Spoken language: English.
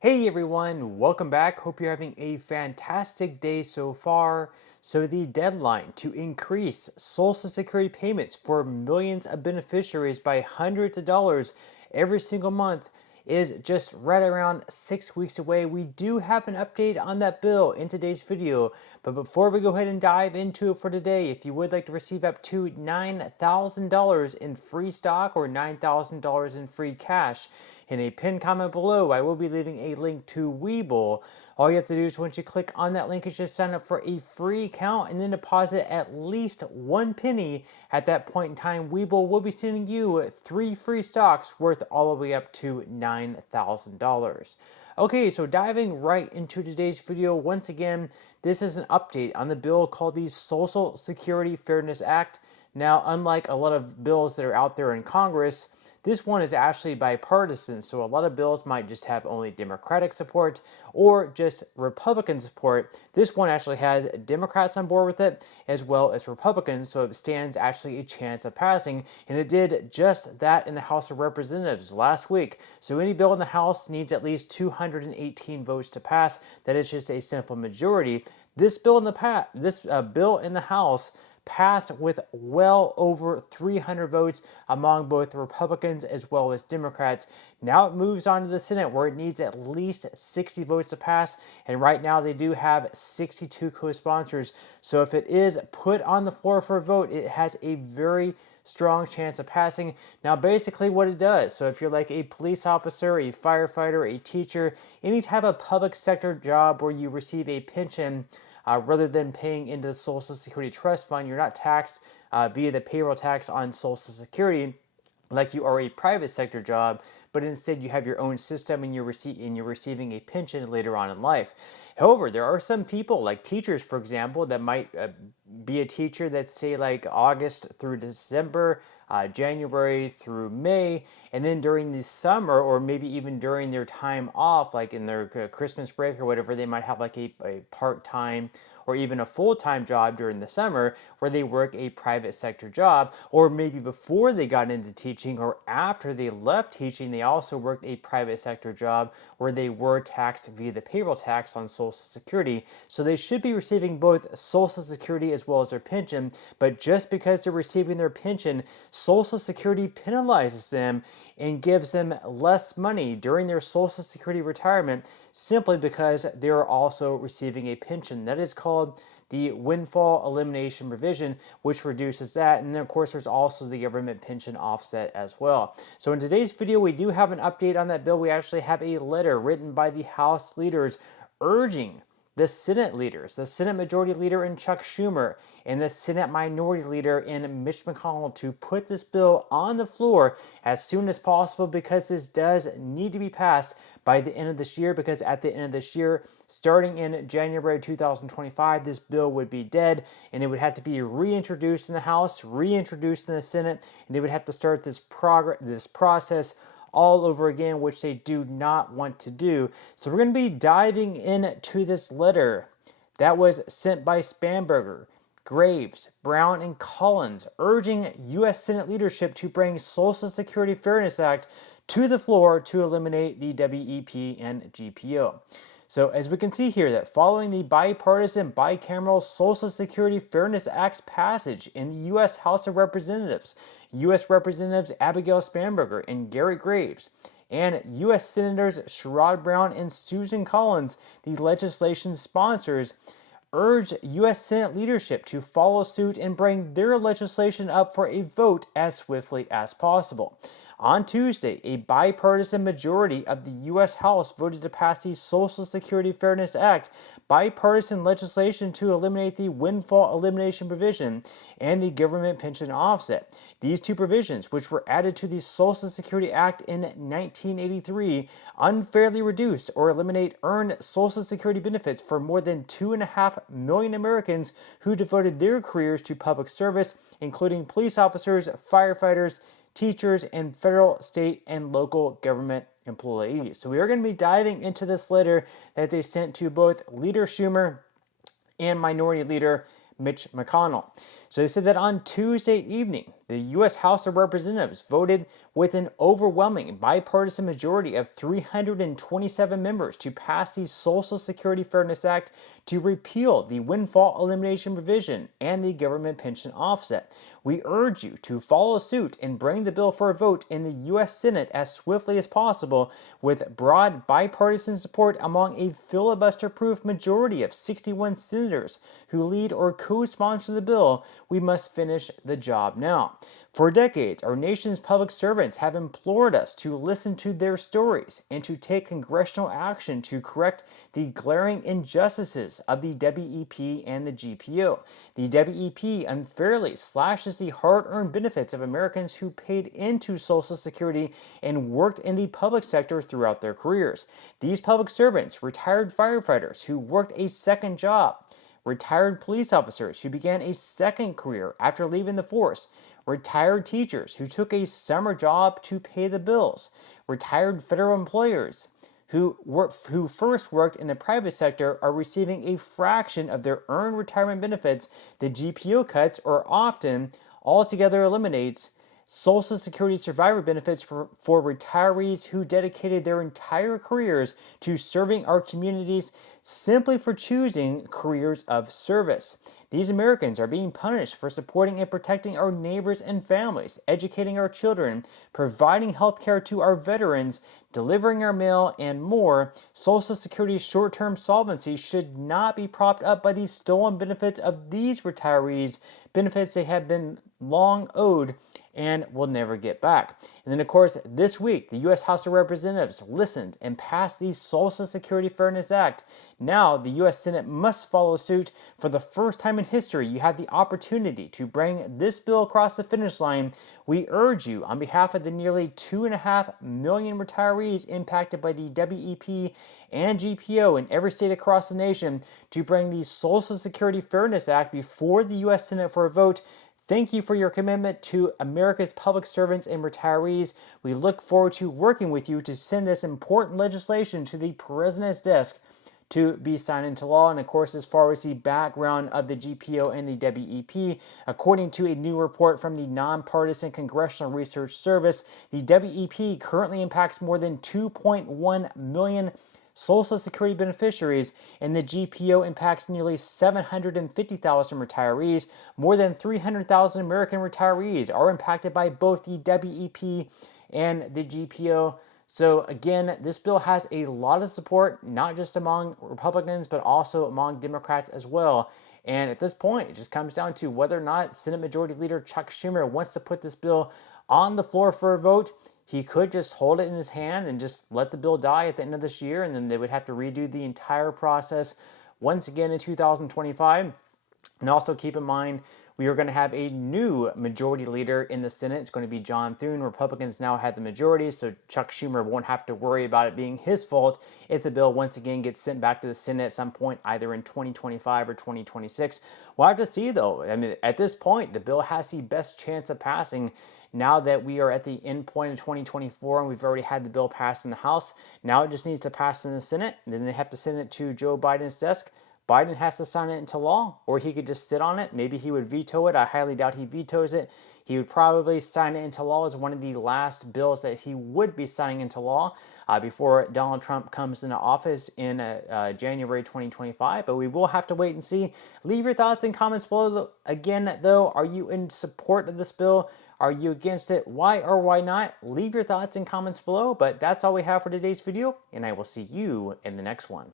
Hey everyone, welcome back. Hope you're having a fantastic day so far. So, the deadline to increase Social Security payments for millions of beneficiaries by hundreds of dollars every single month is just right around 6 weeks away. We do have an update on that bill in today's video, but before we go ahead and dive into it for today, if you would like to receive up to $9,000 in free stock or $9,000 in free cash, in a pinned comment below, I will be leaving a link to Webull. All you have to do is once you click on that link is just sign up for a free account and then deposit at least 1 penny. At that point in time, Webull will be sending you 3 free stocks worth all the way up to $9,000. Okay, so diving right into today's video, once again, this is an update on the bill called the Social Security Fairness Act. Now, unlike a lot of bills that are out there in Congress, this one is actually bipartisan, so a lot of bills might just have only Democratic support or just Republican support. This one actually has Democrats on board with it as well as Republicans, so it stands actually a chance of passing, and it did just that in the House of Representatives last week. So any bill in the House needs at least 218 votes to pass. That is just a simple majority. This bill in the House passed with well over 300 votes among both Republicans as well as Democrats. Now it moves on to the Senate, where it needs at least 60 votes to pass, and right now they do have 62 co-sponsors. So if it is put on the floor for a vote, it has a very strong chance of passing. Now, basically what it does, so if you're like a police officer, a firefighter, a teacher, any type of public sector job where you receive a pension, rather than paying into the Social Security Trust Fund, you're not taxed via the payroll tax on Social Security like you are a private sector job, but instead you have your own system and you're receiving a pension later on in life. However, there are some people, like teachers, for example, that might be a teacher that's, say, like August through December, January through May, and then during the summer, or maybe even during their time off, like in their Christmas break or whatever, they might have like a part-time or even a full-time job during the summer where they work a private sector job, or maybe before they got into teaching or after they left teaching, they also worked a private sector job where they were taxed via the payroll tax on Social Security. So they should be receiving both Social Security as well as their pension, but just because they're receiving their pension, Social Security penalizes them and gives them less money during their Social Security retirement simply because they're also receiving a pension. That is called the windfall elimination provision, which reduces that. And then, of course, there's also the government pension offset as well. So in today's video, we do have an update on that bill. We actually have a letter written by the House leaders urging the Senate leaders, the Senate Majority Leader in Chuck Schumer and the Senate Minority Leader in Mitch McConnell, to put this bill on the floor as soon as possible, because this does need to be passed by the end of this year, because at the end of this year, starting in January 2025, this bill would be dead and it would have to be reintroduced in the House, reintroduced in the Senate, and they would have to start this process all over again, which they do not want to do. So we're going to be diving into this letter that was sent by Spamberger, Graves, Brown, and Collins, urging U.S. Senate leadership to bring Social Security Fairness Act to the floor to eliminate the WEP and GPO. So as we can see here, that following the bipartisan bicameral Social Security Fairness Act's passage in the U.S. House of Representatives, U.S. Representatives Abigail Spamberger and Gary Graves, and U.S. Senators Sherrod Brown and Susan Collins, the legislation's sponsors, urged U.S. Senate leadership to follow suit and bring their legislation up for a vote as swiftly as possible. On Tuesday, a bipartisan majority of the U.S. House voted to pass the Social Security Fairness Act, bipartisan legislation to eliminate the windfall elimination provision and the government pension offset. These two provisions, which were added to the Social Security Act in 1983, unfairly reduce or eliminate earned Social Security benefits for more than 2.5 million Americans who devoted their careers to public service, including police officers, firefighters, teachers, and federal, state, and local government employees. So we are going to be diving into this letter that they sent to both Leader Schumer and Minority Leader Mitch McConnell. So they said that on Tuesday evening, the U.S. House of Representatives voted with an overwhelming bipartisan majority of 327 members to pass the Social Security Fairness Act to repeal the windfall elimination provision and the government pension offset. We urge you to follow suit and bring the bill for a vote in the U.S. Senate as swiftly as possible with broad bipartisan support among a filibuster-proof majority of 61 senators who lead or co-sponsor the bill. We must finish the job now. For decades, our nation's public servants have implored us to listen to their stories and to take congressional action to correct the glaring injustices of the WEP and the GPO. The WEP unfairly slashes the hard-earned benefits of Americans who paid into Social Security and worked in the public sector throughout their careers. These public servants, retired firefighters who worked a second job, retired police officers who began a second career after leaving the force, retired teachers who took a summer job to pay the bills, retired federal employers who first worked in the private sector are receiving a fraction of their earned retirement benefits. The GPO cuts or often altogether eliminates Social Security survivor benefits for retirees who dedicated their entire careers to serving our communities simply for choosing careers of service. These Americans are being punished for supporting and protecting our neighbors and families, educating our children, providing health care to our veterans, delivering our mail, and more. Social Security's short-term solvency should not be propped up by the stolen benefits of these retirees, benefits they have been long owed and will never get back. And then, of course, this week, the U.S. House of Representatives listened and passed the Social Security Fairness Act. Now, the U.S. Senate must follow suit. For the first time in history, you have the opportunity to bring this bill across the finish line. We urge you, on behalf of the nearly 2.5 million retirees impacted by the WEP and GPO in every state across the nation, to bring the Social Security Fairness Act before the U.S. Senate for a vote. Thank you for your commitment to America's public servants and retirees. We look forward to working with you to send this important legislation to the President's desk to be signed into law. And of course, as far as the background of the GPO and the WEP, according to a new report from the Nonpartisan Congressional Research Service, the WEP currently impacts more than 2.1 million Social Security beneficiaries, and the GPO impacts nearly 750,000 retirees. More than 300,000 American retirees are impacted by both the WEP and the GPO. So again, this bill has a lot of support, not just among Republicans, but also among Democrats as well. And at this point, it just comes down to whether or not Senate Majority Leader Chuck Schumer wants to put this bill on the floor for a vote. He could just hold it in his hand and just let the bill die at the end of this year, and then they would have to redo the entire process once again in 2025. And also keep in mind, we are going to have a new majority leader in the Senate. It's going to be John Thune. Republicans now have the majority, so Chuck Schumer won't have to worry about it being his fault if the bill once again gets sent back to the Senate at some point, either in 2025 or 2026. We'll have to see, though. I mean, at this point, the bill has the best chance of passing. Now that we are at the end point of 2024 and we've already had the bill passed in the House, now it just needs to pass in the Senate, and then they have to send it to Joe Biden's desk. Biden has to sign it into law, or he could just sit on it. Maybe he would veto it. I highly doubt he vetoes it. He would probably sign it into law as one of the last bills that he would be signing into law before Donald Trump comes into office in January 2025. But we will have to wait and see. Leave your thoughts and comments below. Again, though, are you in support of this bill? Are you against it? Why or why not? Leave your thoughts and comments below. But that's all we have for today's video, and I will see you in the next one.